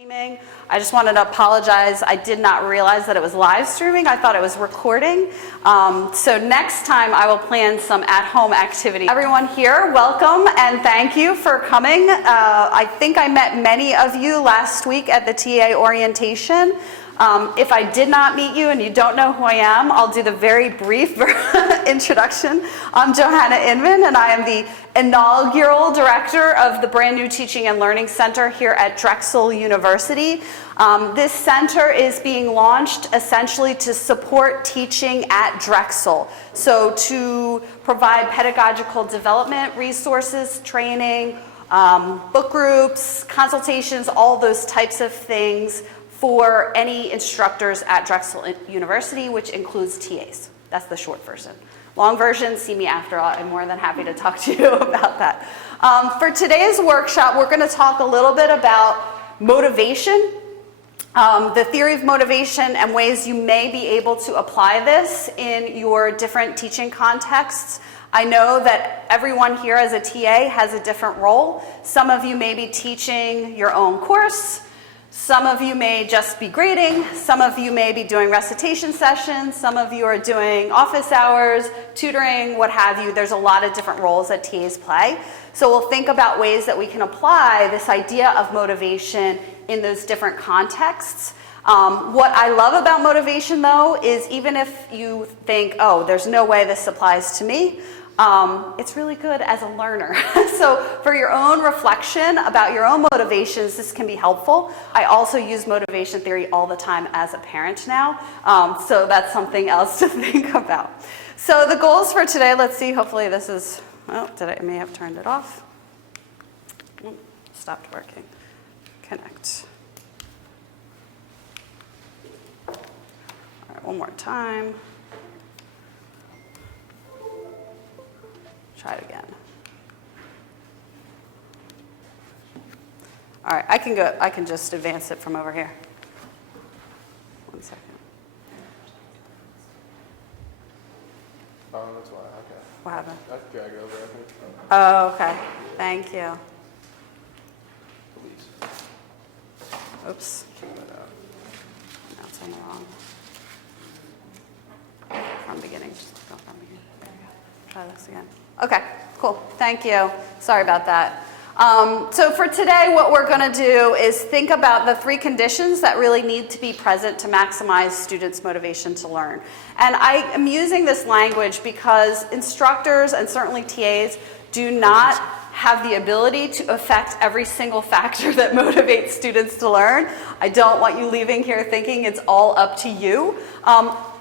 I just wanted to apologize. I did not realize that it was live streaming. I thought it was recording. So next time I will plan some at-home activity. Everyone here, welcome and thank you for coming. I think I met many of you last week at the TA orientation. If I did not meet you and you don't know who I am, I'll do the very brief introduction. I'm Johanna Inman, and I am the inaugural director of the brand new Teaching and Learning Center here at Drexel University. This center is being launched essentially to support teaching at Drexel. So to provide pedagogical development resources, training, book groups, consultations, all those types of things for any instructors at Drexel University, which includes TAs. That's the short version. Long version, see me after. I'm more than happy to talk to you about that. For today's workshop, we're going to talk a little bit about motivation, the theory of motivation, and ways you may be able to apply this in your different teaching contexts. I know that everyone here as a TA has a different role. Some of you may be teaching your own course. Some of you may just be grading, some of you may be doing recitation sessions, some of you are doing office hours, tutoring, what have you. There's a lot of different roles that TAs play. So we'll think about ways that we can apply this idea of motivation in those different contexts. What I love about motivation, though, is even if you think, oh, there's no way this applies to me, it's really good as a learner. So for your own reflection about your own motivations, this can be helpful. I also use motivation theory all the time as a parent now, so that's something else to think about. So the goals for today, let's see, hopefully this is, oh, I may have turned it off. Stopped working. Connect. All right, one more time. Try it again. All right, I can just advance it from over here. 1 second. Oh, that's why, okay. What happened? I can drag it over, I think. Oh, okay. Thank you. Please. Oops. Check that out. No, it's on the wrong. From beginning. Just go from beginning. There we go. Try this again. Okay, cool. Thank you. Sorry about that. So for today, what we're going to do is think about the 3 conditions that really need to be present to maximize students' motivation to learn. And I am using this language because instructors and certainly TAs do not have the ability to affect every single factor that motivates students to learn. I don't want you leaving here thinking it's all up to you.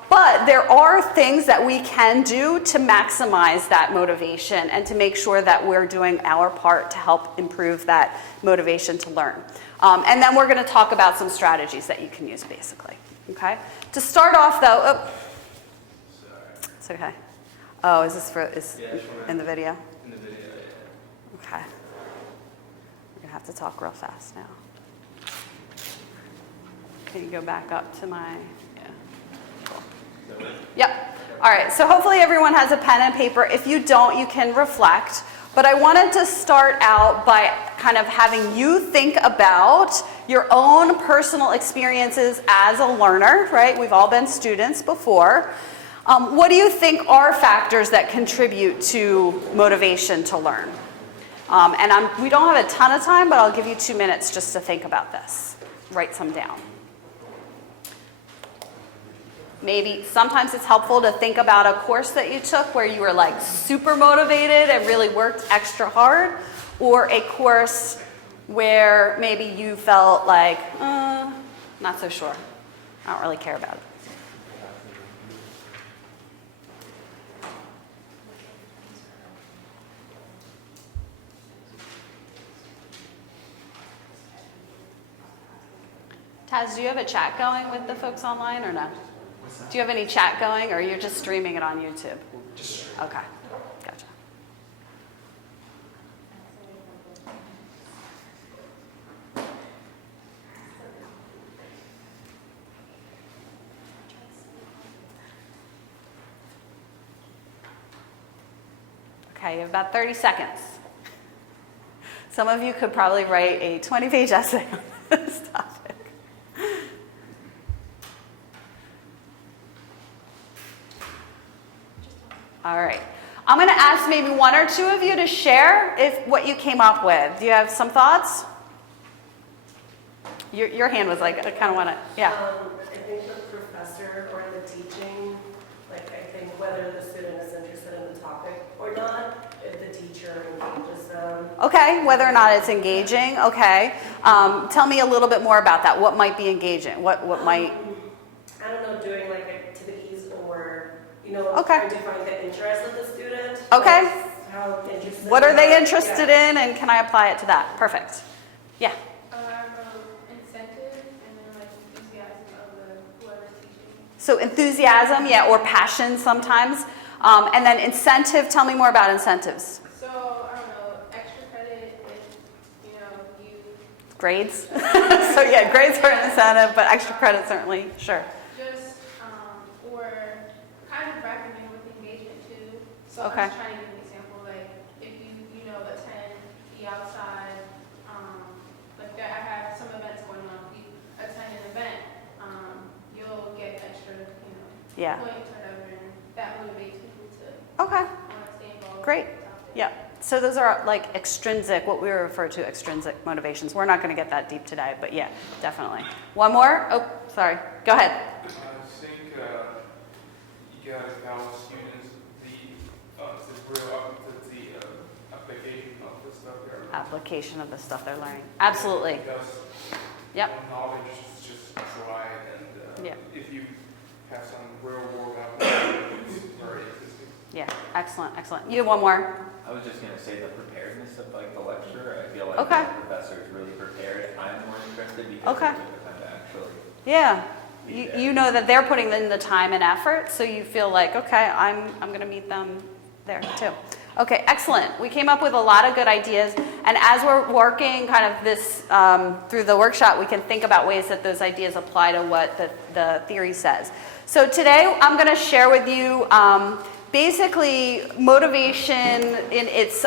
But there are things that we can do to maximize that motivation and to make sure that we're doing our part to help improve that motivation to learn. And then we're going to talk about some strategies that you can use basically. Okay? To start off though, oh, it's okay. Oh, is this in the video? In the video, yeah. Okay. We're going to have to talk real fast now. Can you go back up to my... Yep. All right, so hopefully everyone has a pen and paper. If you don't, you can reflect. But I wanted to start out by kind of having you think about your own personal experiences as a learner, right? We've all been students before. What do you think are factors that contribute to motivation to learn? We don't have a ton of time, but I'll give you 2 minutes just to think about this. Write some down. Maybe sometimes it's helpful to think about a course that you took where you were like super motivated and really worked extra hard, or a course where maybe you felt like, not so sure. I don't really care about it. Taz, do you have a chat going with the folks online or no? Do you have any chat going, or you're just streaming it on YouTube? Okay, gotcha. Okay, you have about 30 seconds. Some of you could probably write a 20-page essay on this stuff. ask maybe one or two of you to share what you came up with. Do you have some thoughts? Your hand was like, I kind of want to, yeah. I think the professor or the teaching, like I think whether the student is interested in the topic or not, if the teacher engages them. Okay, whether or not it's engaging, okay. Tell me a little bit more about that. What might be engaging? What might? I don't know, doing like activities or, Okay. trying to find the interest of the student. Okay. Like, how interested What are they are. interested Yeah. in, and can I apply it to that? Perfect. Yeah. Incentive and then like enthusiasm of the whoever's teaching. So enthusiasm, yeah, or passion sometimes. And then incentive, tell me more about incentives. So I don't know, extra credit if you Grades. So yeah, grades are an incentive, but extra credit certainly, sure. just or kind of recommend with engagement too. So Okay. I'm just trying to give an example, like if you attend the outside, like I have some events going on. If you attend an event, you'll get extra Yeah. points or whatever, and that motivates people to Okay, want to stay involved. great. with the topic. Yeah. So those are like extrinsic, what we refer to extrinsic motivations. We're not going to get that deep today, but yeah, definitely. One more? Oh, sorry. Go ahead. I think you gotta tell students the application of the stuff they're learning. Application of the stuff they're learning. Absolutely. Because Yep. knowledge is just dry, and Yeah. if you have some real world application, it's very interesting. Yeah. Excellent. Excellent. You have one more. I was just gonna say the preparedness of like the lecture. I feel like Okay. the professor is really prepared. I'm more interested because Okay. I took the time to actually. Yeah. You know that they're putting in the time and effort, so you feel like, okay, I'm going to meet them there too. Okay, excellent. We came up with a lot of good ideas, and as we're working kind of this through the workshop, we can think about ways that those ideas apply to what the theory says. So today I'm going to share with you basically motivation in its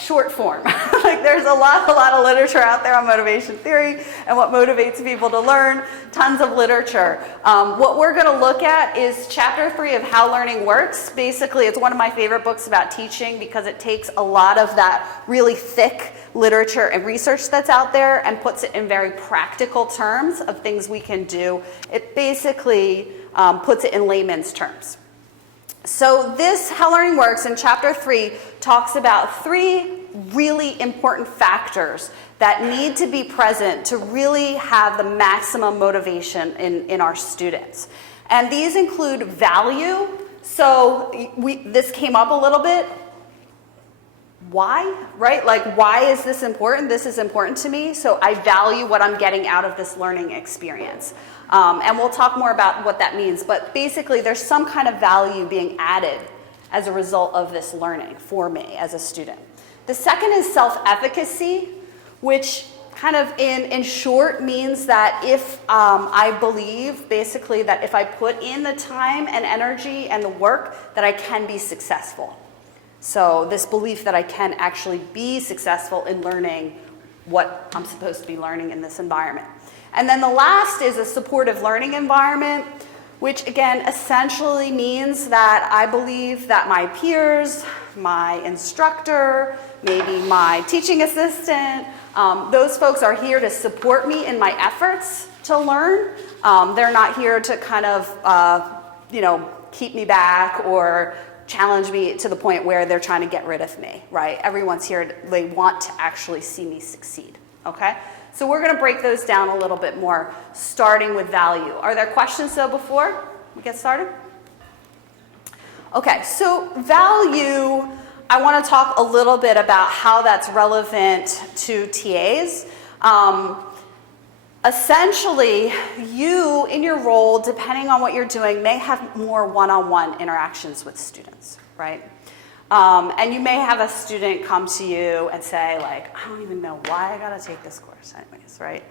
short form. Like there's a lot of literature out there on motivation theory and what motivates people to learn, tons of literature. What we're going to look at is chapter 3 of How Learning Works. Basically, it's one of my favorite books about teaching because it takes a lot of that really thick literature and research that's out there and puts it in very practical terms of things we can do. It basically puts it in layman's terms. So this How Learning Works in chapter 3 talks about 3 really important factors that need to be present to really have the maximum motivation in our students. And these include value. So this came up a little bit. Why, right? Like, why is this important? This is important to me, so I value what I'm getting out of this learning experience. And we'll talk more about what that means, but basically there's some kind of value being added as a result of this learning for me as a student. The second is self-efficacy, which kind of in short means that if I believe basically that if I put in the time and energy and the work that I can be successful. So this belief that I can actually be successful in learning what I'm supposed to be learning in this environment. And then the last is a supportive learning environment, which again essentially means that I believe that my peers, my instructor, maybe my teaching assistant, those folks are here to support me in my efforts to learn. They're not here to kind of, keep me back or challenge me to the point where they're trying to get rid of me, right? Everyone's here, they want to actually see me succeed, okay? So we're going to break those down a little bit more, starting with value. Are there questions though before we get started? Okay, so value, I want to talk a little bit about how that's relevant to TAs. Essentially, you, in your role, depending on what you're doing, may have more one-on-one interactions with students, right? And you may have a student come to you and say, like, I don't even know why I gotta take this course anyways, right?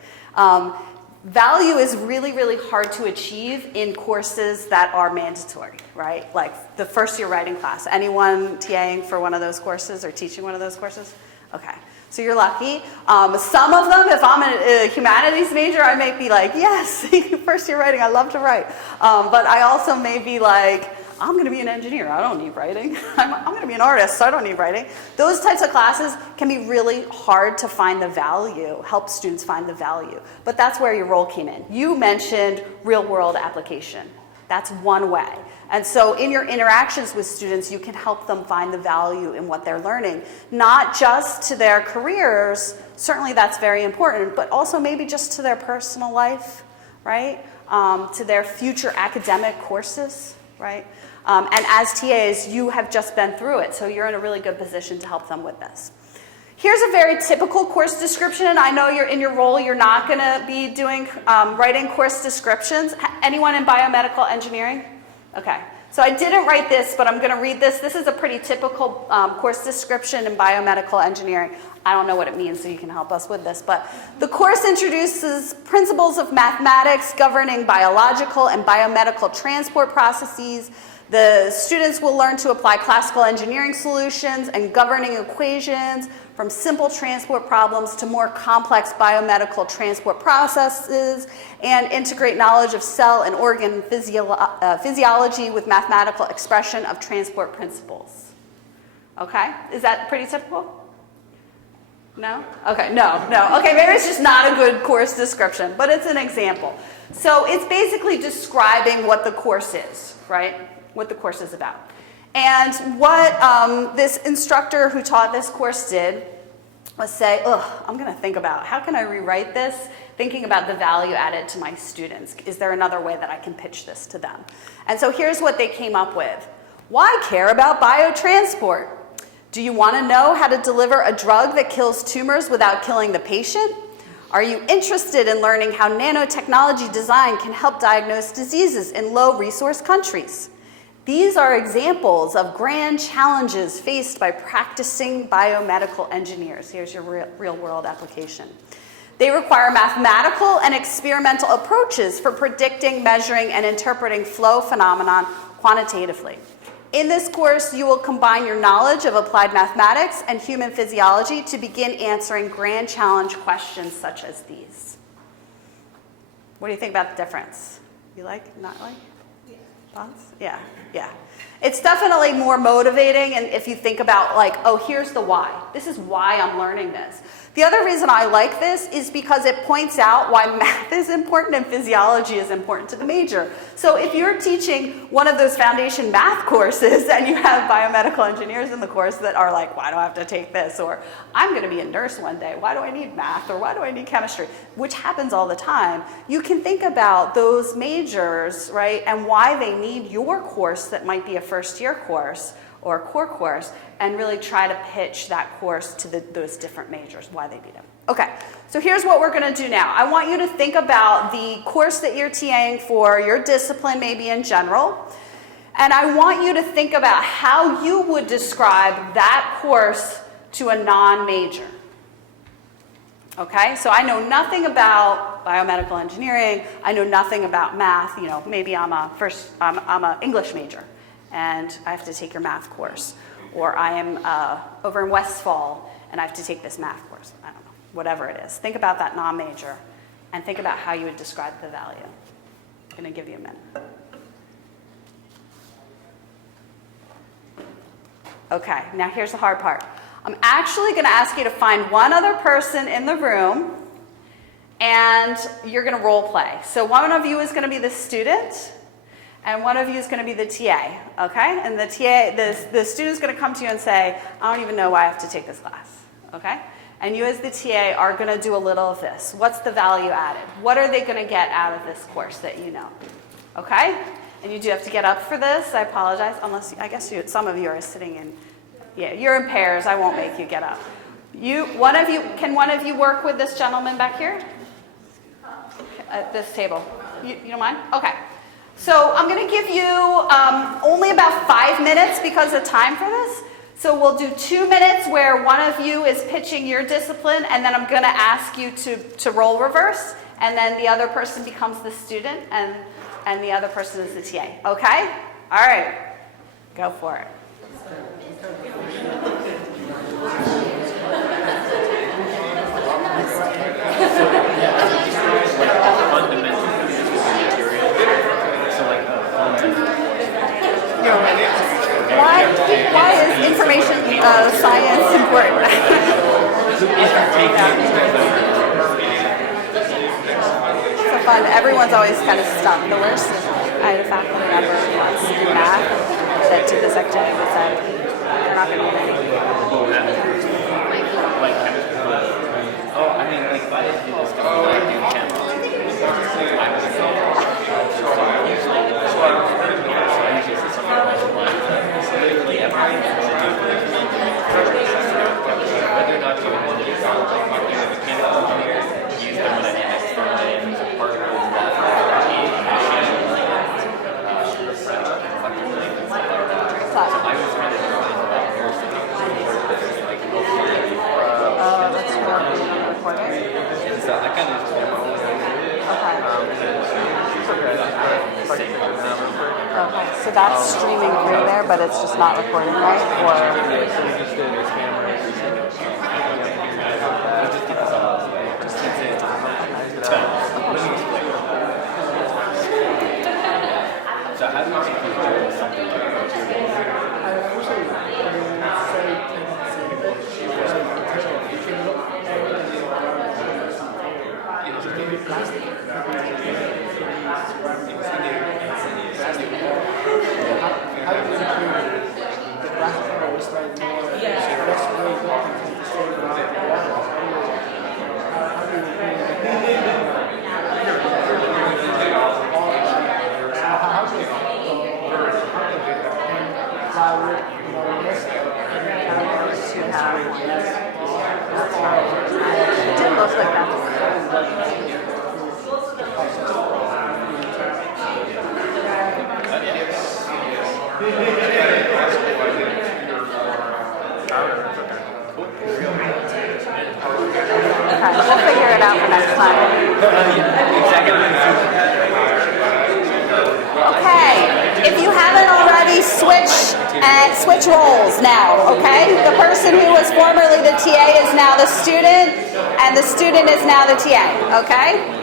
Value is really, really hard to achieve in courses that are mandatory, right? Like the first year writing class. Anyone TAing for one of those courses or teaching one of those courses? Okay. So you're lucky. Some of them, if I'm a humanities major, I may be like, yes, first year writing, I love to write. But I also may be like, I'm going to be an engineer, I don't need writing. I'm going to be an artist, so I don't need writing. Those types of classes can be really hard to find the value, help students find the value. But that's where your role came in. You mentioned real world application. That's one way. And so in your interactions with students, you can help them find the value in what they're learning, not just to their careers, certainly that's very important, but also maybe just to their personal life, right? To their future academic courses, right? And as TAs, you have just been through it, so you're in a really good position to help them with this. Here's a very typical course description, and I know you're in your role, you're not gonna be doing, writing course descriptions. Anyone in biomedical engineering? Okay, so I didn't write this, but I'm going to read this. This is a pretty typical course description in biomedical engineering. I don't know what it means, so you can help us with this. But the course introduces principles of mathematics governing biological and biomedical transport processes. The students will learn to apply classical engineering solutions and governing equations from simple transport problems to more complex biomedical transport processes, and integrate knowledge of cell and organ physiology with mathematical expression of transport principles. Okay, is that pretty typical? No? Okay, no. Okay, maybe it's just not a good course description, but it's an example. So it's basically describing what the course is, right? What the course is about. And what this instructor who taught this course did was say, I'm going to think about how can I rewrite this, thinking about the value added to my students. Is there another way that I can pitch this to them? And so here's what they came up with. Why care about biotransport? Do you want to know how to deliver a drug that kills tumors without killing the patient? Are you interested in learning how nanotechnology design can help diagnose diseases in low-resource countries? These are examples of grand challenges faced by practicing biomedical engineers. Here's your real-world application. They require mathematical and experimental approaches for predicting, measuring, and interpreting flow phenomenon quantitatively. In this course, you will combine your knowledge of applied mathematics and human physiology to begin answering grand challenge questions such as these. What do you think about the difference? You like, not like? Thoughts? Yeah. It's definitely more motivating, and if you think about like, oh, here's the why. This is why I'm learning this. The other reason I like this is because it points out why math is important and physiology is important to the major. So if you're teaching one of those foundation math courses and you have biomedical engineers in the course that are like, why do I have to take this? Or I'm going to be a nurse one day. Why do I need math? Or why do I need chemistry? Which happens all the time. You can think about those majors, right, and why they need your course that might be a first-year course or a core course, and really try to pitch that course to those different majors, why they need them. Okay, so here's what we're going to do now. I want you to think about the course that you're TAing for, your discipline maybe in general, and I want you to think about how you would describe that course to a non-major. Okay, so I know nothing about biomedical engineering, I know nothing about math, you know, maybe I'm an English major, and I have to take your math course. Or I am over in Westfall, and I have to take this math course. I don't know, whatever it is. Think about that non-major, and think about how you would describe the value. I'm going to give you a minute. Okay, now here's the hard part. I'm actually going to ask you to find one other person in the room, and you're going to role play. So one of you is going to be the student, and one of you is going to be the TA, okay? And the TA, the student's going to come to you and say, I don't even know why I have to take this class, okay? And you as the TA are going to do a little of this. What's the value added? What are they going to get out of this course that you know, okay? And you do have to get up for this. I apologize, unless, I guess some of you are sitting in, yeah, you're in pairs. I won't make you get up. Can one of you work with this gentleman back here? At this table. You don't mind? Okay. So I'm going to give you only about 5 minutes because of time for this. So we'll do 2 minutes where one of you is pitching your discipline, and then I'm going to ask you to role reverse, and then the other person becomes the student, and the other person is the TA. Okay? All right. Go for it. and everyone's always kind of stuck. The worst is I had a faculty member once in math that did this activity that said they're not going to get anything. Like chemistry. Oh, I mean, like, if I didn't do this stuff, I do chem. I was literally everything to do with whether or not you want to use mechanical engineers, use thermodynamics of particles, so I was kind of drawing about parasites, like That's really recording. and so I kind of just went all over Okay, so that's streaming through there, but it's just not recording, right? Or So how do you think you do something like it did look like that. Okay, we'll figure it out for next time. Okay, if you haven't already, switch roles now, okay? The person who was formerly the TA is now the student, and the student is now the TA, okay?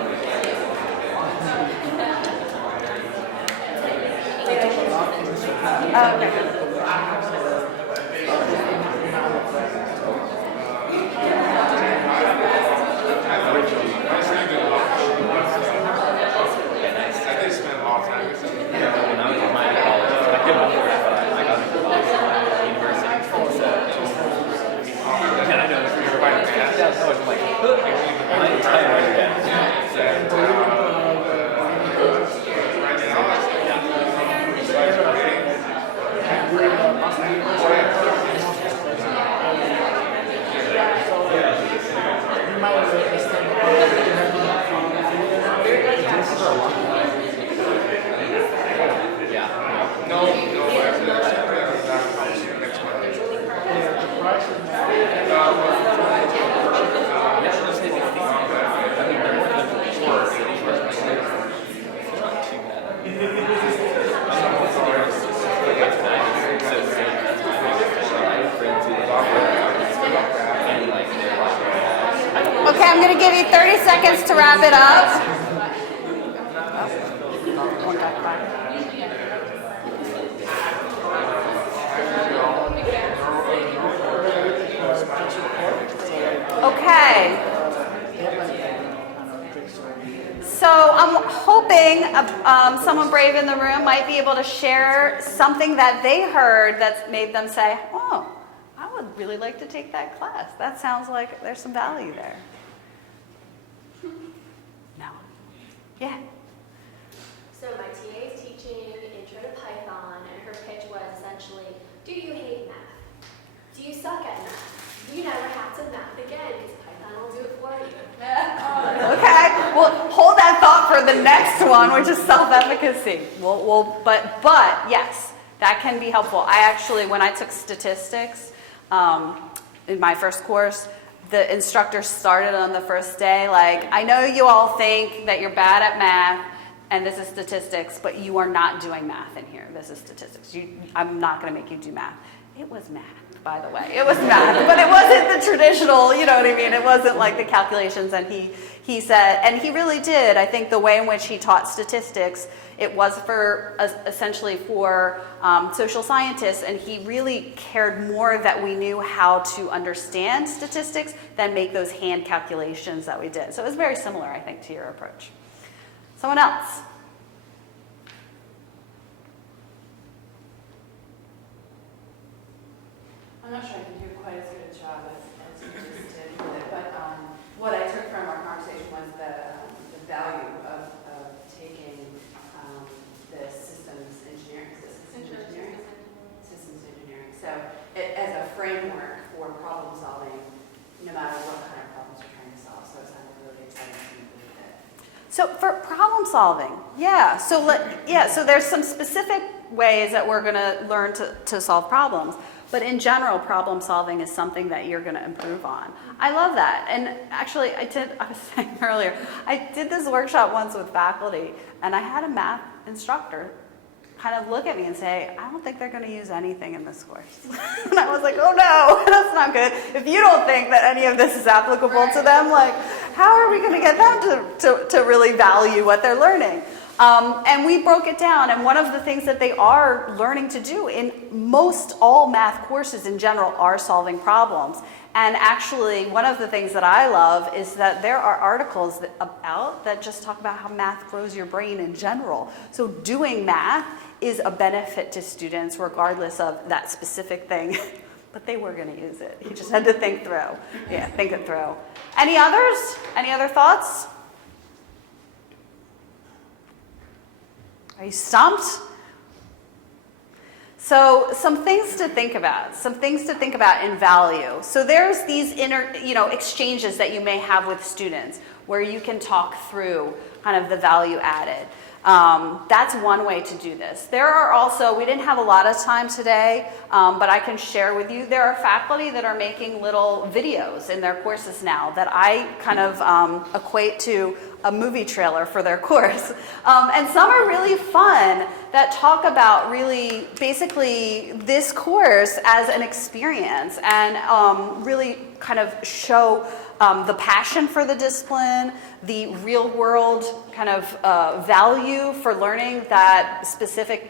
when I was in my college, I couldn't afford it, but I got into Boston University. And I know if you're buying $50,000, I'm like, my entire undergrad. Okay, I'm going to give you 30 seconds to wrap it up. Okay. So I'm hoping someone brave in the room might be able to share something that they heard that made them say, oh, I would really like to take that class. That sounds like there's some value there. No. Yeah. So my TA is teaching Intro to Python, and her pitch was essentially, do you hate math? Do you suck at math? You never have to math again, because Python will do it for you. Okay. Well, hold that thought for the next one, which is self-efficacy. But yes, that can be helpful. I actually, when I took statistics in my first course, the instructor started on the first day, like, I know you all think that you're bad at math, and this is statistics, but you are not doing math in here. This is statistics. I'm not going to make you do math. It was math, by the way. It was math, but it wasn't the traditional, you know what I mean? It wasn't like the calculations, and he said, and he really did, I think the way in which he taught statistics, it was for, essentially for social scientists, and he really cared more that we knew how to understand statistics than make those hand calculations that we did. So it was very similar, I think, to your approach. Someone else? I'm not sure I can do quite as good a job as you just did with it, but what I took from our conversation was the value of taking the systems engineering. Systems engineering. So as a framework for problem solving, no matter what kind of problems you're trying to solve. So it sounded really exciting to me with it. So for problem solving, yeah. So so there's some specific ways that we're going to learn to solve problems. But in general, problem solving is something that you're going to improve on. I love that. And actually, I was saying earlier, I did this workshop once with faculty, and I had a math instructor kind of look at me and say, I don't think they're going to use anything in this course. And I was like, oh no, that's not good. If you don't think that any of this is applicable to them, like, how are we going to get them to really value what they're learning? And we broke it down, and one of the things that they are learning to do in most all math courses in general are solving problems. And actually, one of the things that I love is that there are articles that just talk about how math grows your brain in general. So doing math is a benefit to students regardless of that specific thing. But they were going to use it. You just had to think through. Yeah, think it through. Any others? Any other thoughts? Are you stumped? So some things to think about. In value. So there's these exchanges that you may have with students where you can talk through kind of the value added. That's one way to do this. There are also, we didn't have a lot of time today, but I can share with you, there are faculty that are making little videos in their courses now that I kind of equate to a movie trailer for their course. And some are really fun that talk about really basically this course as an experience and really kind of show the passion for the discipline, the real world kind of value for learning that specific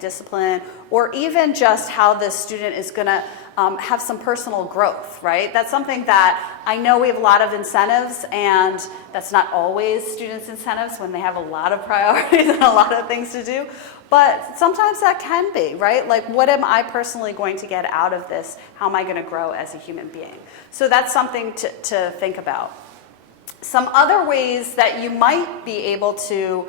discipline, or even just how the student is going to have some personal growth, right? That's something that I know we have a lot of incentives, and that's not always students' incentives when they have a lot of priorities and a lot of things to do. But sometimes that can be, right? Like, what am I personally going to get out of this? How am I going to grow as a human being? So that's something to think about. Some other ways that you might be able to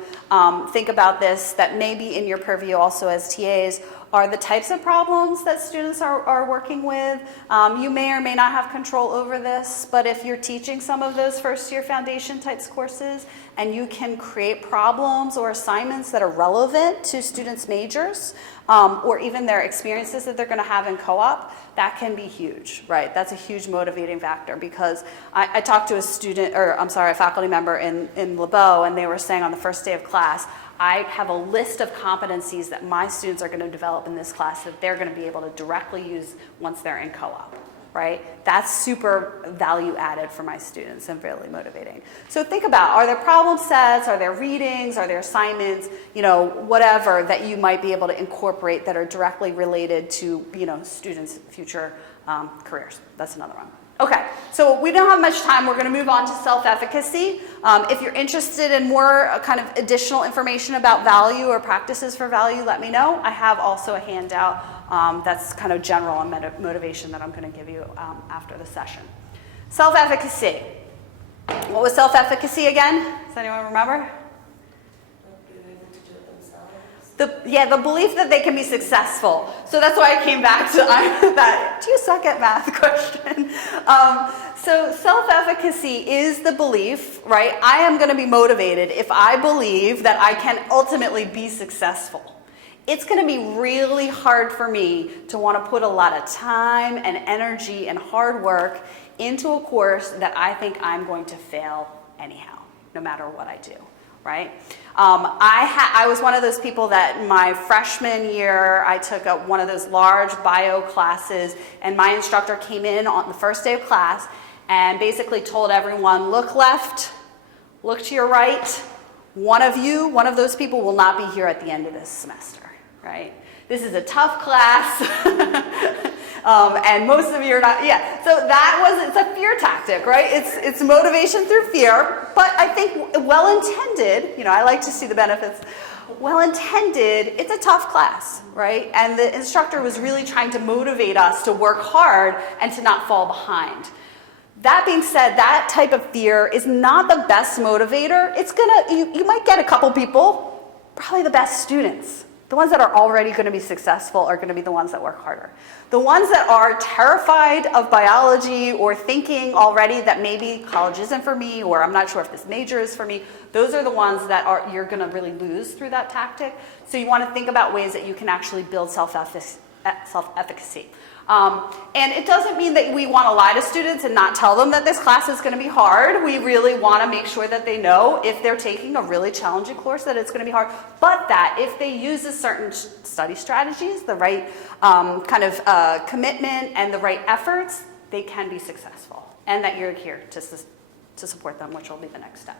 think about this that may be in your purview also as TAs are the types of problems that students are working with. You may or may not have control over this, but if you're teaching some of those first-year foundation types courses and you can create problems or assignments that are relevant to students' majors or even their experiences that they're going to have in co-op, that can be huge, right? That's a huge motivating factor because I talked to a faculty member in LeBeau, and they were saying on the first day of class, I have a list of competencies that my students are going to develop in this class that they're going to be able to directly use once they're in co-op, right? That's super value added for my students and really motivating. So think about, are there problem sets, are there readings, are there assignments, whatever that you might be able to incorporate that are directly related to, students' future careers. That's another one. Okay, so we don't have much time. We're going to move on to self-efficacy. If you're interested in more kind of additional information about value or practices for value, let me know. I have also a handout that's kind of general on motivation that I'm going to give you after the session. Self-efficacy. What was self-efficacy again? Does anyone remember? Being able to do it themselves. The belief that they can be successful. So that's why I came back to that do you suck at math question. So self-efficacy is the belief, right? I am going to be motivated if I believe that I can ultimately be successful. It's going to be really hard for me to want to put a lot of time and energy and hard work into a course that I think I'm going to fail anyhow, no matter what I do. Right? I was one of those people that my freshman year, I took one of those large bio classes, and my instructor came in on the first day of class and basically told everyone, look left, look to your right. One of those people will not be here at the end of this semester, right? This is a tough class. And most of you are not, yeah. So it's a fear tactic, right? It's motivation through fear, but I think well-intended, I like to see the benefits. Well-intended, it's a tough class, right? And the instructor was really trying to motivate us to work hard and to not fall behind. That being said, that type of fear is not the best motivator. You might get a couple people, probably the best students. The ones that are already going to be successful are going to be the ones that work harder. The ones that are terrified of biology or thinking already that maybe college isn't for me, or I'm not sure if this major is for me, those are the ones that you're going to really lose through that tactic. So you want to think about ways that you can actually build self-efficacy. And it doesn't mean that we want to lie to students and not tell them that this class is going to be hard. We really want to make sure that they know if they're taking a really challenging course that it's going to be hard, but that if they use a certain study strategies, the right commitment and the right efforts, they can be successful, and that you're here to support them, which will be the next step.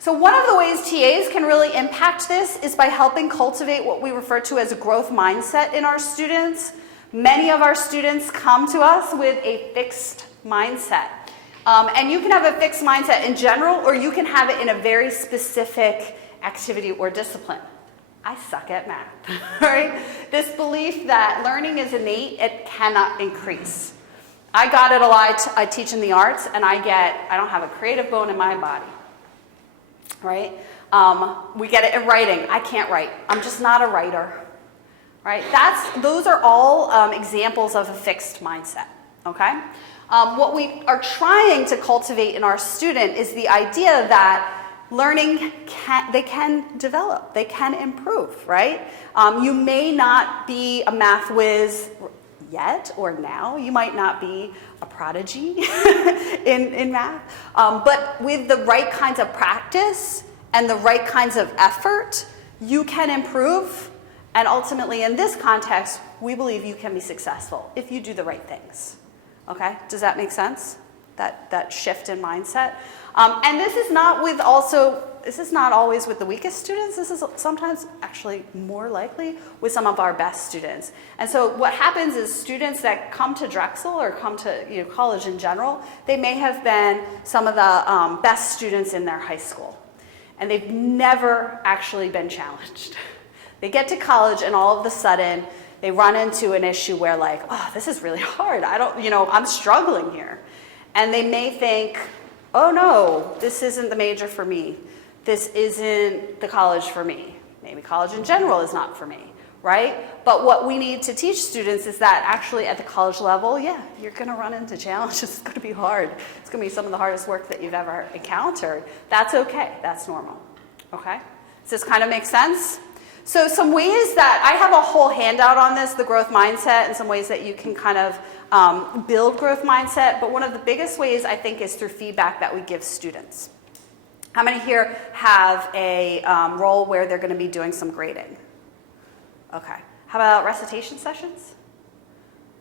So one of the ways TAs can really impact this is by helping cultivate what we refer to as a growth mindset in our students. Many of our students come to us with a fixed mindset. And you can have a fixed mindset in general, or you can have it in a very specific activity or discipline. I suck at math, right? This belief that learning is innate, it cannot increase. I got it a lot. I teach in the arts, and I don't have a creative bone in my body, right? We get it in writing. I can't write. I'm just not a writer. Right? Those are all examples of a fixed mindset, okay? What we are trying to cultivate in our student is the idea that learning they can develop, they can improve, right? You may not be a math whiz yet or now. You might not be a prodigy in math, but with the right kinds of practice and the right kinds of effort, you can improve. And ultimately, in this context, we believe you can be successful if you do the right things. Okay? Does that make sense? That shift in mindset. And this is not always with the weakest students. This is sometimes actually more likely with some of our best students. And so what happens is students that come to Drexel or come to college in general, they may have been some of the best students in their high school. And they've never actually been challenged. They get to college and all of a sudden they run into an issue where this is really hard. I'm struggling here. And they may think, oh no, this isn't the major for me. This isn't the college for me. Maybe college in general is not for me, right? But what we need to teach students is that actually at the college level, yeah, you're gonna run into challenges. It's gonna be hard. It's gonna be some of the hardest work that you've ever encountered. That's okay, that's normal, okay? Does this kind of make sense? So some ways that, I have a whole handout on this, the growth mindset, and some ways that you can kind of build growth mindset, but one of the biggest ways I think is through feedback that we give students. How many here have a role where they're gonna be doing some grading? Okay. How about recitation sessions?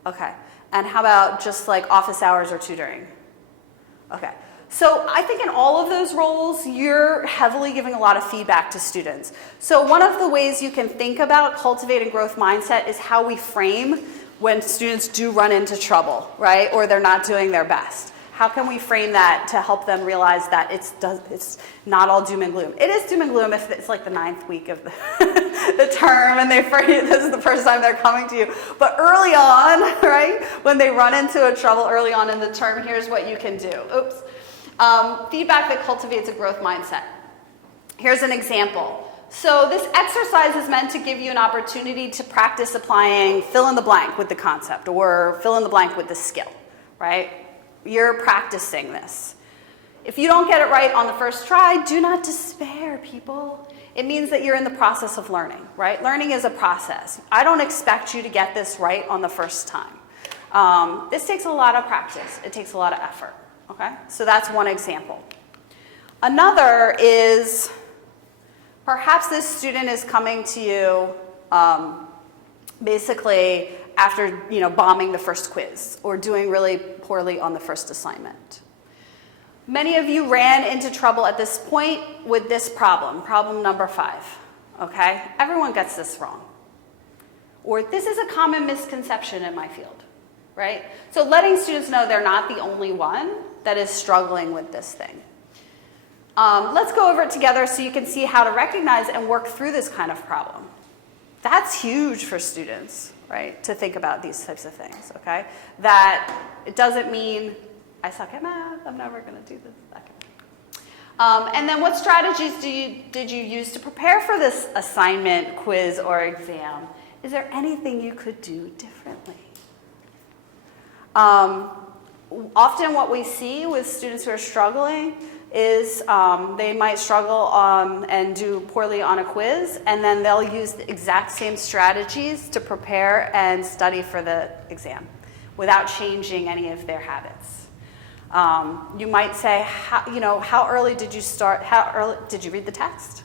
Okay. And how about just office hours or tutoring? Okay. So I think in all of those roles, you're heavily giving a lot of feedback to students. So one of the ways you can think about cultivating growth mindset is how we frame when students do run into trouble, right? Or they're not doing their best. How can we frame that to help them realize that it's not all doom and gloom? It is doom and gloom if it's the 9th week of the term and this is the first time they're coming to you. But early on, right, when they run into a trouble early on in the term, here's what you can do. Oops. Feedback that cultivates a growth mindset. Here's an example. So this exercise is meant to give you an opportunity to practice applying fill in the blank with the concept or fill in the blank with the skill, right? You're practicing this. If you don't get it right on the first try, do not despair, people. It means that you're in the process of learning, right? Learning is a process. I don't expect you to get this right on the first time. This takes a lot of practice. It takes a lot of effort. Okay, so that's one example. Another is perhaps this student is coming to you basically after bombing the first quiz or doing really poorly on the first assignment. Many of you ran into trouble at this point with this problem number 5. Okay, everyone gets this wrong. Or this is a common misconception in my field. right? So letting students know they're not the only one that is struggling with this thing. Let's go over it together so you can see how to recognize and work through this kind of problem. That's huge for students, right, to think about these types of things, okay? That it doesn't mean, I suck at math, I'm never going to do this. And then what strategies did you use to prepare for this assignment, quiz, or exam? Is there anything you could do differently? Often what we see with students who are struggling is they might struggle and do poorly on a quiz, and then they'll use the exact same strategies to prepare and study for the exam without changing any of their habits. You might say, how early did you start? How early did you read the text?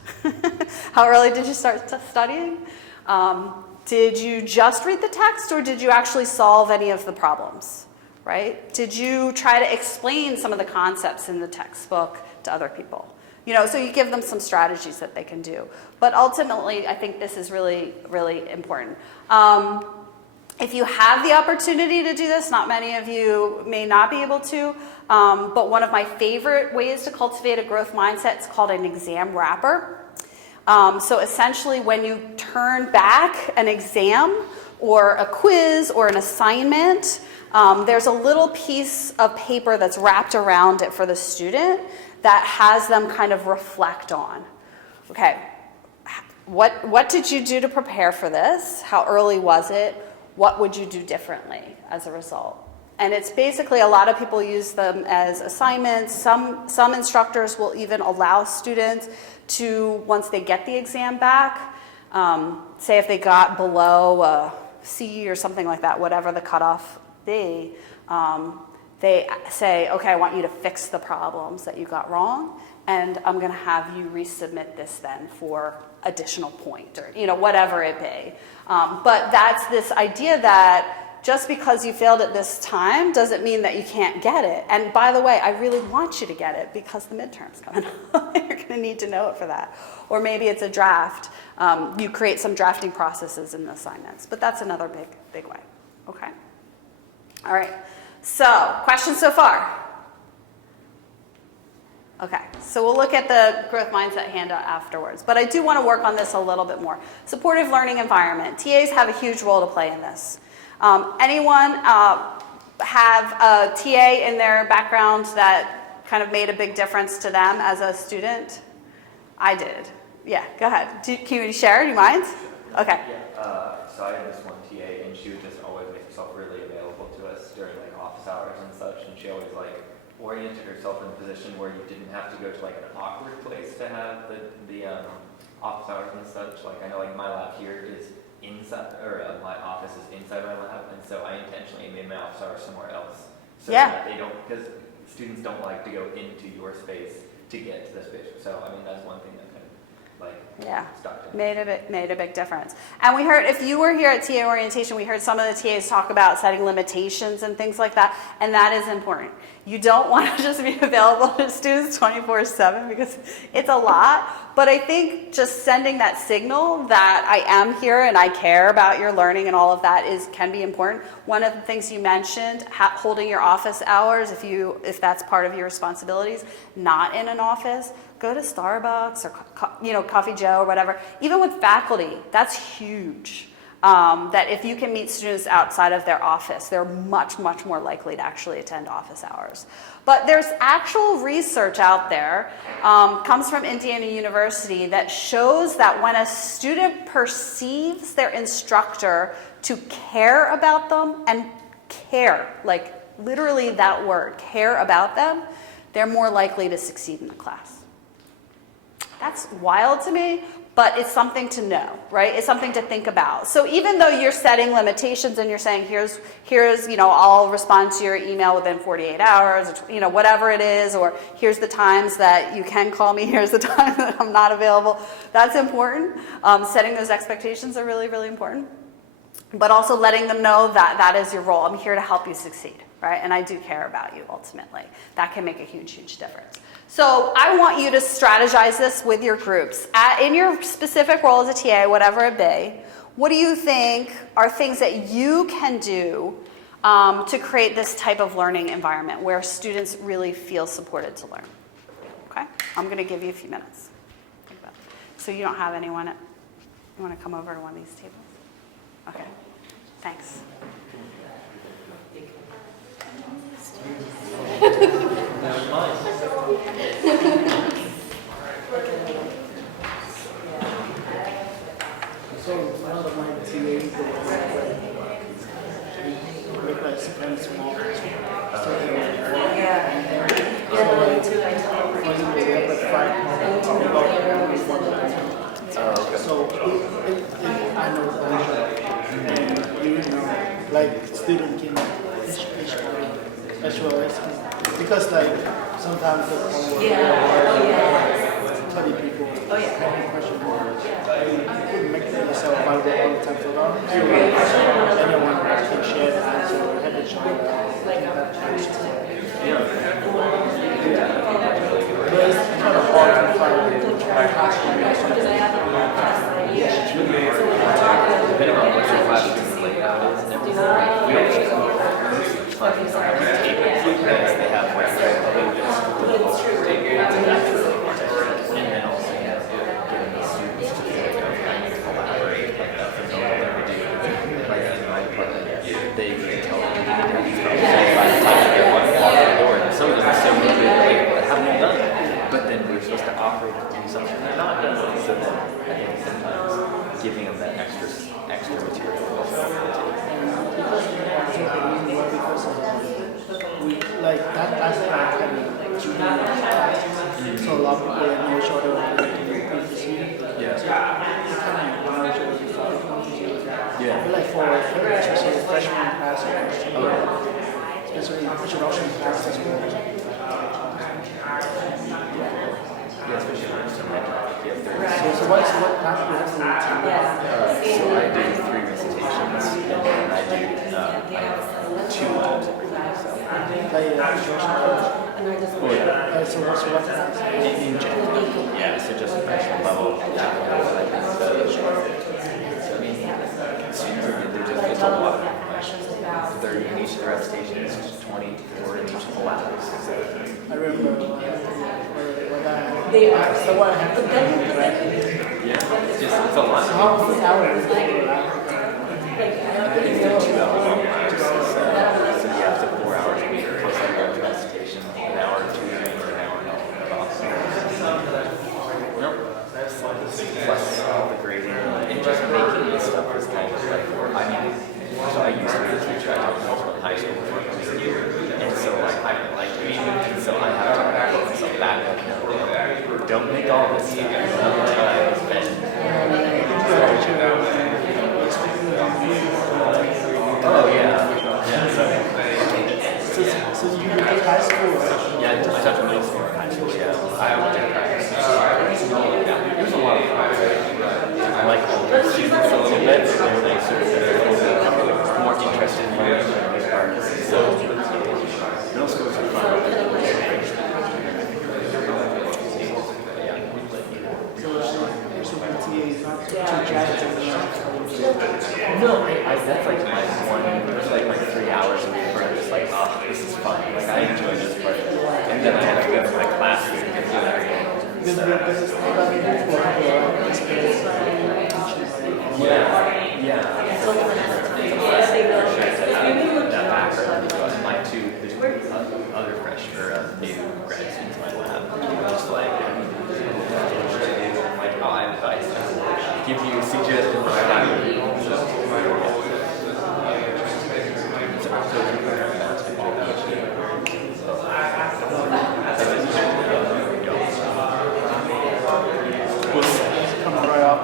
How early did you start studying? Did you just read the text, or did you actually solve any of the problems? Right? Did you try to explain some of the concepts in the textbook to other people? So you give them some strategies that they can do. But ultimately, I think this is really, really important. If you have the opportunity to do this, not many of you may not be able to, but one of my favorite ways to cultivate a growth mindset is called an exam wrapper. So essentially, when you turn back an exam or a quiz or an assignment, there's a little piece of paper that's wrapped around it for the student that has them kind of reflect on. Okay, what did you do to prepare for this? How early was it? What would you do differently as a result? And it's basically, a lot of people use them as assignments. Some instructors will even allow students to, once they get the exam back, say if they got below a C or something like that, whatever the cutoff be, they say, okay, I want you to fix the problems that you got wrong, and I'm going to have you resubmit this then for additional point, or whatever it be. But that's this idea that just because you failed at this time doesn't mean that you can't get it. And by the way, I really want you to get it because the midterm's coming up. You're going to need to know it for that. Or maybe it's a draft. You create some drafting processes in the assignments. But that's another big way. Okay? All right. So, questions so far? Okay, so we'll look at the growth mindset handout afterwards. But I do want to work on this a little bit more. Supportive learning environment. TAs have a huge role to play in this. Anyone have a TA in their background that kind of made a big difference to them as a student? I did. Yeah, go ahead. Can you share? Do you mind? Okay. Yeah, so I had this one TA, and she would just always make herself really available to us during office hours and such, and she always oriented herself in a position where you didn't have to go to an awkward place to have the office hours and such. I know my lab here is inside, or my office is inside my lab, and so I intentionally made my office hours somewhere else, so that they don't, because students don't like to go into your space to get to the space. So that's one thing that kind of stuck to me. Made a big difference. And we heard, if you were here at TA orientation, we heard some of the TAs talk about setting limitations and things like that, and that is important. You don't want to just be available to students 24/7 because it's a lot, but I think just sending that signal that I am here and I care about your learning and all of that can be important. One of the things you mentioned, holding your office hours, if that's part of your responsibilities, not in an office, go to Starbucks or Coffee Joe or whatever. Even with faculty, that's huge. That if you can meet students outside of their office, they're much, much more likely to actually attend office hours. But there's actual research out there, comes from Indiana University, that shows that when a student perceives their instructor to care about them, and care, literally that word, care about them, they're more likely to succeed in the class. That's wild to me, but it's something to know, right? It's something to think about. So even though you're setting limitations and you're saying, here's, I'll respond to your email within 48 hours, or, whatever it is, or here's the times that you can call me, here's the time that I'm not available, that's important. Setting those expectations are really, really important. But also letting them know that that is your role. I'm here to help you succeed, right? And I do care about you ultimately. That can make a huge, huge difference. So I want you to strategize this with your groups. In your specific role as a TA, whatever it be, what do you think are things that you can do to create this type of learning environment where students really feel supported to learn. Okay? I'm going to give you a few minutes. Think about it. So you don't have anyone, you want to come over to one of these tables? Okay. Thanks. So one of my TAs look like kind of small. So they I know and you know, like student can teach as well as because like sometimes the 30 people have question marks. You couldn't make yourself available all the time for them. Anyone can share the answer or have a child like that chance to. But it's kind of hard to find Depending on what your classroom layout is and everything, we don't just they have like and then also getting the students to collaborate like that for me that we do like in my department they can tell me by the time I get one walk in the door and some of them are so motivated like what haven't you done but then we're supposed to operate and do something they're not doing so then I think sometimes giving them that extra material like that's kind of junior classes. So a lot of people that know each other previously. Yeah. So they kind of know each other before they come to each other. Yeah. I feel like for especially freshman class, especially introduction classes. Yeah, especially when it's So what class do you have to so I do 3 recitations and then I have 2 labs every day. play introduction class? So what class? In general, yeah, so just freshman level. Students are good, it's a lot. Like 30 in each of the recitations, 24 in each of the labs. I remember the one I have to do, right? Yeah, it's a lot. How many hours is it? It's 2 hours long labs. So you have to 4 hours a week plus like a recitation, an hour or 2 or an hour and a half. Nope. Plus all the grading and just making this stuff is kind of like, I mean, so I used to be a teacher, I taught middle school and high school before I was here, and so like I like reading, and so I have to put myself back like, no, don't make all this stuff, time spent. Oh yeah, So you did high school, right? yeah, I taught middle school and high school, yeah, I went to practice. Yeah, it was a lot of fun. I like older students a little bit, so they sort of more interested in learning than these parts. So middle schools are fun. No, that's like my that's like my 3 hours a week where I'm just like, oh, this is fun. Like I enjoy this part. And then I have to go to my classes and get to everything. Yeah. That background, my 2 other freshmen or new grad students in my lab, just like, oh, I have advice. Give you suggestions. Coming right up.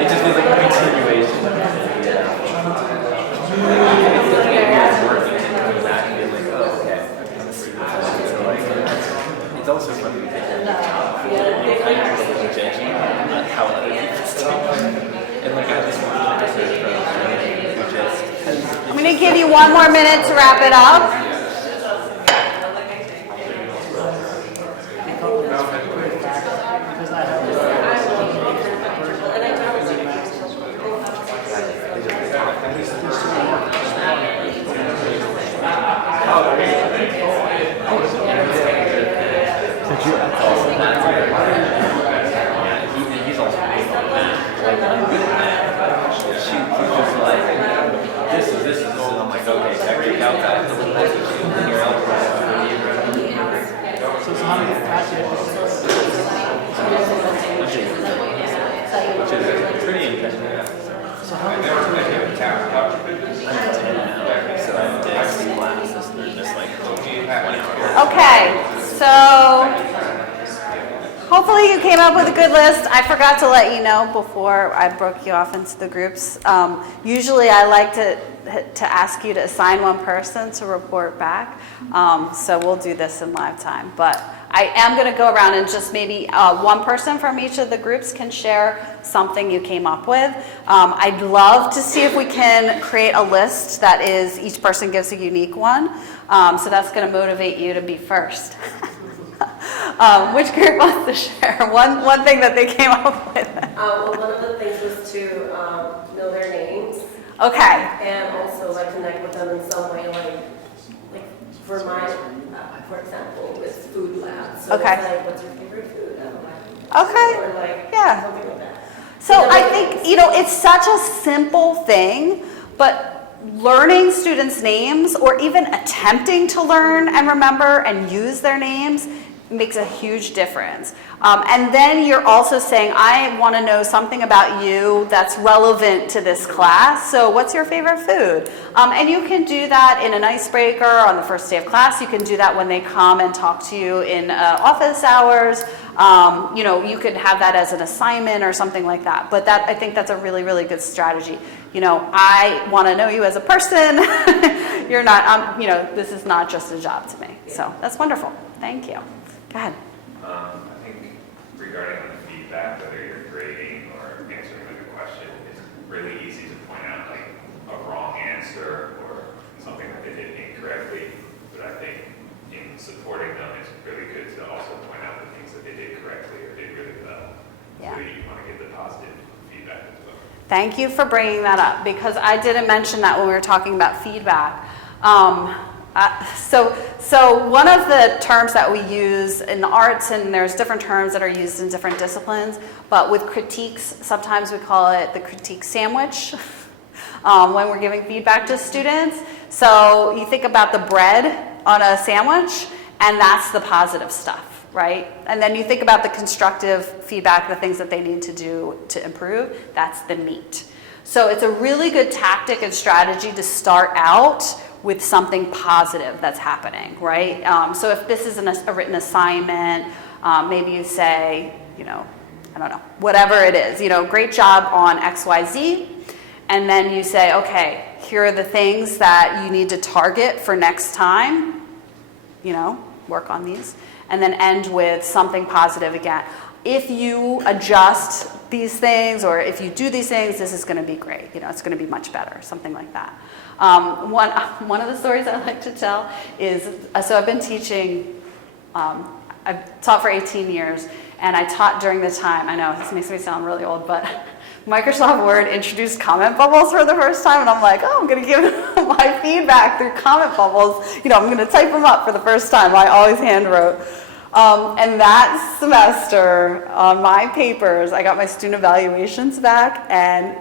It just feels like a continuation. Working back and being like, oh, okay. So like, it's also fun to be thinking judging on how other people talk. And like I just want to research who just has. I'm going to give you 1 more minute to wrap it up. Because I have So how many classes? Which is pretty intense. So how many? I'm 10 now, so I'm this classes, they're just like 20 hours. Okay, so hopefully you came up with a good list. I forgot to let you know before I broke you off into the groups. Usually I like to ask you to assign one person to report back. So we'll do this in live time. But I am going to go around and just maybe one person from each of the groups can share something you came up with. I'd love to see if we can create a list that is each person gives a unique one. So that's going to motivate you to be first. Which group wants to share one thing that they came up with? Well, one of the things was to know their names Okay. and also like connect with them in some way, like for example, it's food lab. So Okay. it's like, what's your favorite food? I don't know. Okay. Or like Yeah. something like that. So I think, it's such a simple thing, but learning students' names or even attempting to learn and remember and use their names makes a huge difference. And then you're also saying, I want to know something about you that's relevant to this class. So what's your favorite food? And you can do that in an icebreaker on the first day of class. You can do that when they come and talk to you in office hours. You could have that as an assignment or something like that. But I think that's a really, really good strategy. I want to know you as a person. You're not, this is not just a job to me. So that's wonderful. Thank you. Go ahead. I think regarding the feedback, whether you're grading or answering like a question, it's really easy to point out like a wrong answer or something that they did incorrectly. But I think in supporting them, it's really good to also point out the things that they did correctly or did really well. Yeah. So you want to get the positive feedback as well. Thank you for bringing that up because I didn't mention that when we were talking about feedback. So one of the terms that we use in the arts, and there's different terms that are used in different disciplines, but with critiques, sometimes we call it the critique sandwich when we're giving feedback to students. So you think about the bread on a sandwich, and that's the positive stuff, right? And then you think about the constructive feedback, the things that they need to do to improve, that's the meat. So it's a really good tactic and strategy to start out with something positive that's happening, right? So if this is a written assignment, maybe you say, I don't know, whatever it is, great job on XYZ, and then you say, okay, here are the things that you need to target for next time, work on these, and then end with something positive again. If you adjust these things, or if you do these things, this is going to be great. It's going to be much better, something like that. One of the stories I like to tell is, so I've been teaching, I've taught for 18 years, and I taught during the time, I know this makes me sound really old, but Microsoft Word introduced comment bubbles for the first time, and I'm like, I'm going to give my feedback through comment bubbles. I'm going to type them up for the first time. I always hand wrote. And that semester on my papers, I got my student evaluations back, and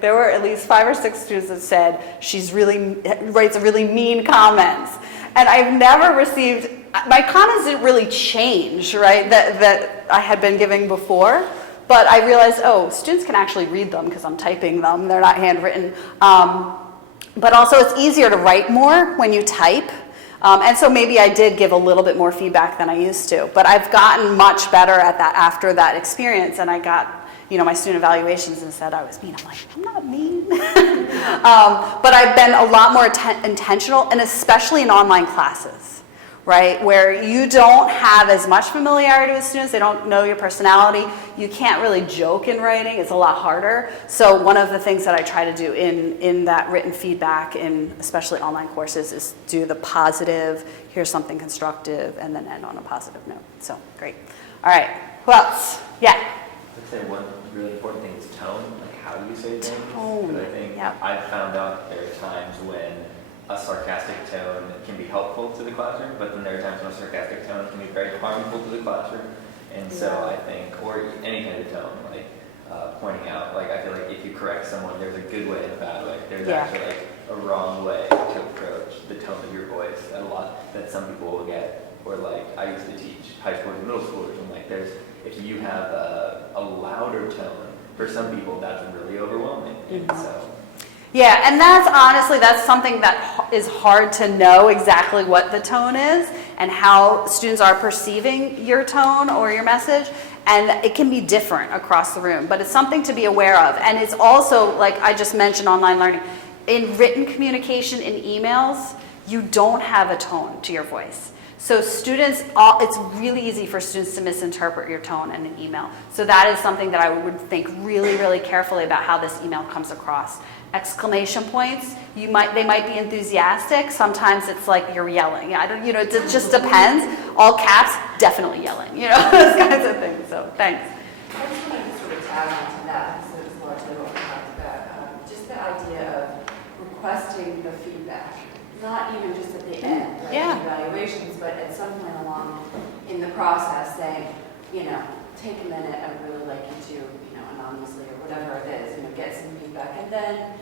there were at least 5 or 6 students that said she's writes really mean comments. And I've never received, my comments didn't really change, right, that I had been giving before. But I realized, students can actually read them because I'm typing them. They're not handwritten. But also it's easier to write more when you type. And so maybe I did give a little bit more feedback than I used to. But I've gotten much better at that after that experience. And I got, my student evaluations and said I was mean. I'm like, I'm not mean. But I've been a lot more intentional, and especially in online classes, right? Where you don't have as much familiarity with students. They don't know your personality. You can't really joke in writing. It's a lot harder. So one of the things that I try to do in that written feedback, in especially online courses, is do the positive, here's something constructive, and then end on a positive note. So great. All right. Who else? Yeah. I'd say one really important thing is tone, like how you say things. Tone. Because I think I've found out there are times when a sarcastic tone can be helpful to the classroom, but then there are times when a sarcastic tone can be very harmful to the classroom. And so I think, or any kind of tone, like pointing out, like I feel like if you correct someone, there's a good way and a bad way. There's actually like a wrong way to approach the tone of your voice that some people will get. Or like, I used to teach high schoolers and middle schoolers, and like if you have a louder tone, for some people that's really overwhelming. And so. Yeah, and that's something that is hard to know exactly what the tone is and how students are perceiving your tone or your message. And it can be different across the room, but it's something to be aware of. And it's also, like I just mentioned, online learning. In written communication, in emails, you don't have a tone to your voice. So students, it's really easy for students to misinterpret your tone in an email. So that is something that I would think really, really carefully about how this email comes across. Exclamation points, they might be enthusiastic. Sometimes it's like you're yelling. It just depends. All caps, definitely yelling. Those kinds of things. So thanks. I just wanted to sort of tag on to that, because it was largely what we talked about. Just the idea of requesting the feedback, not even just at the end, right, Yeah. evaluations, but at some point along in the process, saying, take a minute. I would really like you to, anonymously or whatever it is, get some feedback, and then,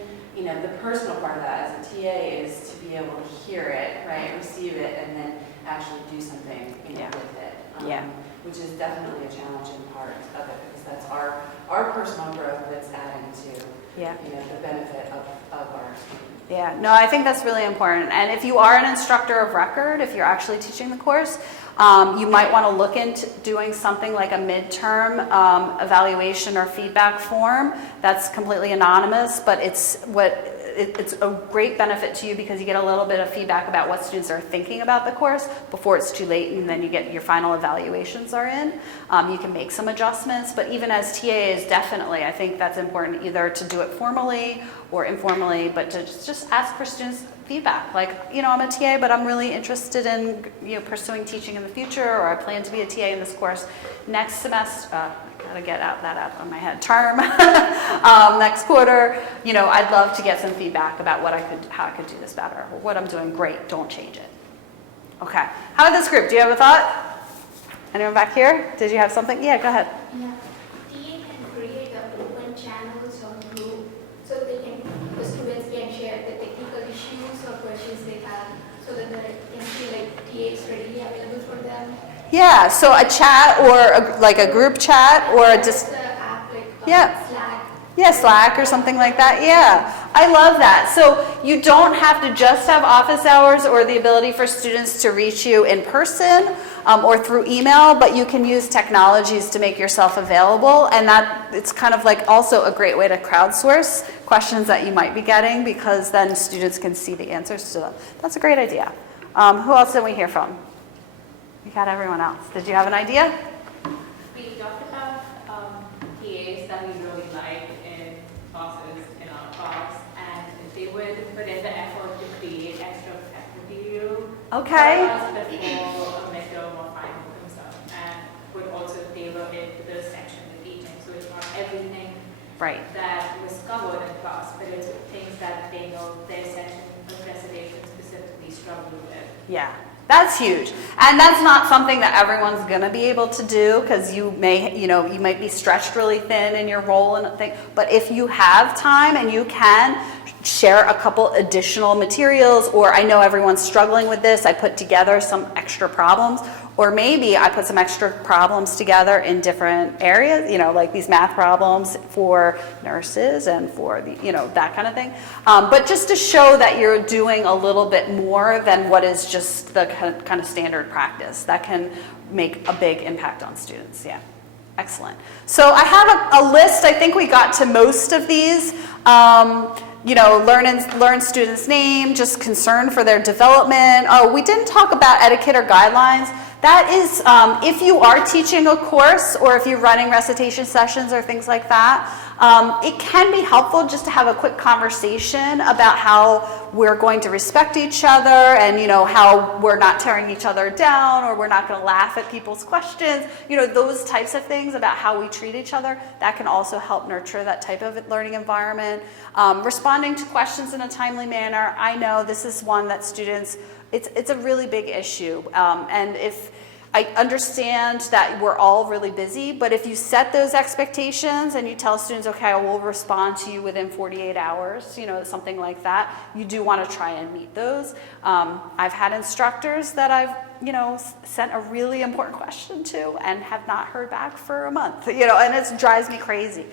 the personal part of that as a TA is to be able to hear it, right, receive it, and then actually do something, Yeah. with it. Yeah. Which is definitely a challenging part of it, because that's our personal growth that's adding to, the benefit of our students. Yeah, no, I think that's really important. And if you are an instructor of record, if you're actually teaching the course, you might want to look into doing something like a midterm evaluation or feedback form that's completely anonymous, but it's a great benefit to you because you get a little bit of feedback about what students are thinking about the course before it's too late, and then you get your final evaluations are in. You can make some adjustments, but even as TAs, definitely, I think that's important either to do it formally or informally, but to just ask for students' feedback. Like, I'm a TA, but I'm really interested in pursuing teaching in the future, or I plan to be a TA in this course next semester. Gotta get that out of my head. Term, next quarter. I'd love to get some feedback about how I could do this better, or what I'm doing great. Don't change it. Okay. How about this group? Do you have a thought? Anyone back here? Did you have something? Yeah, go ahead. Yeah. TA can create open channels on group so the students can share the technical issues or questions they have, so that they can feel like TA is readily available for them. Yeah, so a chat or a group chat or just the app like Slack. Slack. Slack or something like that. Yeah, I love that. So you don't have to just have office hours or the ability for students to reach you in person or through email, but you can use technologies to make yourself available, and that it's kind of like also a great way to crowdsource questions that you might be getting, because then students can see the answers to them. That's a great idea. Who else did we hear from? We got everyone else. Did you have an idea? We talked about TAs that we really like in classes in our class, and they would put in the effort to create extra material Okay. for us before a midterm or final and stuff, and would also tailor it to the section of teaching. So it's not everything Right. that was covered in class, but it's things that they know their section of presentation specifically struggled with. Yeah. That's huge. And that's not something that everyone's going to be able to do, because you might be stretched really thin in your role and thing. But if you have time and you can share a couple additional materials, or I know everyone's struggling with this, I put together some extra problems, or maybe I put some extra problems together in different areas, like these math problems for nurses and for that kind of thing. But just to show that you're doing a little bit more than what is just the kind of standard practice, that can make a big impact on students. Yeah. Excellent. So I have a list. I think we got to most of these. Learn students' name, just concern for their development. Oh, we didn't talk about etiquette or guidelines. That is, if you are teaching a course or if you're running recitation sessions or things like that, it can be helpful just to have a quick conversation about how we're going to respect each other, and how we're not tearing each other down, or we're not going to laugh at people's questions. Those types of things about how we treat each other, that can also help nurture that type of learning environment. Responding to questions in a timely manner. I know this is one that students, it's a really big issue, and if I understand that we're all really busy, but if you set those expectations and you tell students, okay, I will respond to you within 48 hours, something like that, you do want to try and meet those. I've had instructors that I've sent a really important question to and have not heard back for a month, and it drives me crazy.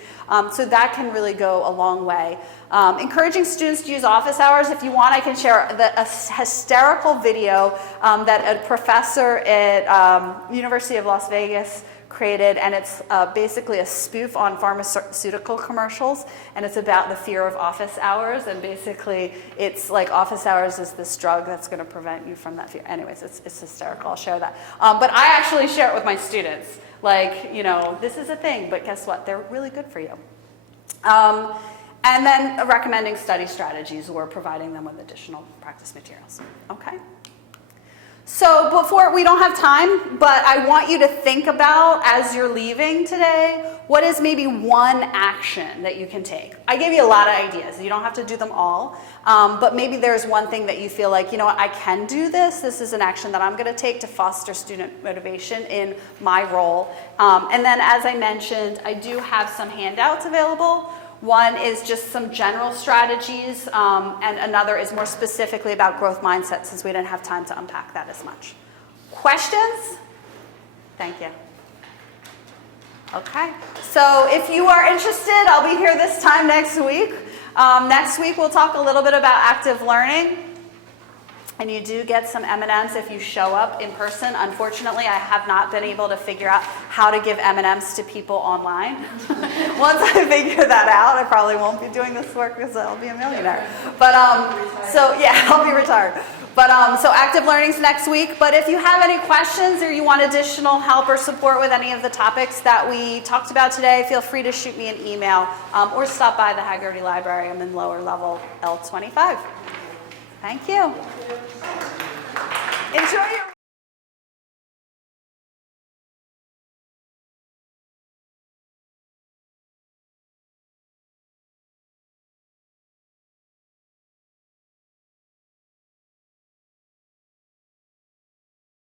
So that can really go a long way. Encouraging students to use office hours. If you want, I can share a hysterical video that a professor at University of Las Vegas created, and it's basically a spoof on pharmaceutical commercials, and it's about the fear of office hours, and basically it's like office hours is this drug that's going to prevent you from that fear. Anyways, it's hysterical. I'll share that. But I actually share it with my students. This is a thing, but guess what? They're really good for you. And then recommending study strategies or providing them with additional practice materials. Okay? So we don't have time, but I want you to think about, as you're leaving today, what is maybe one action that you can take? I gave you a lot of ideas. You don't have to do them all, but maybe there's one thing that you feel like, I can do this. This is an action that I'm going to take to foster student motivation in my role. And then, as I mentioned, I do have some handouts available. One is just some general strategies, and another is more specifically about growth mindset, since we didn't have time to unpack that as much. Questions? Thank you. Okay, so if you are interested, I'll be here this time next week. Next week we'll talk a little bit about active learning. And you do get some M&Ms if you show up in person. Unfortunately, I have not been able to figure out how to give M&Ms to people online. Once I figure that out, I probably won't be doing this work because I'll be a millionaire. But I'll be retired. But so active learning's next week. But if you have any questions or you want additional help or support with any of the topics that we talked about today, feel free to shoot me an email or stop by the Haggerty Library. I'm in lower level L25. Thank you. Enjoy your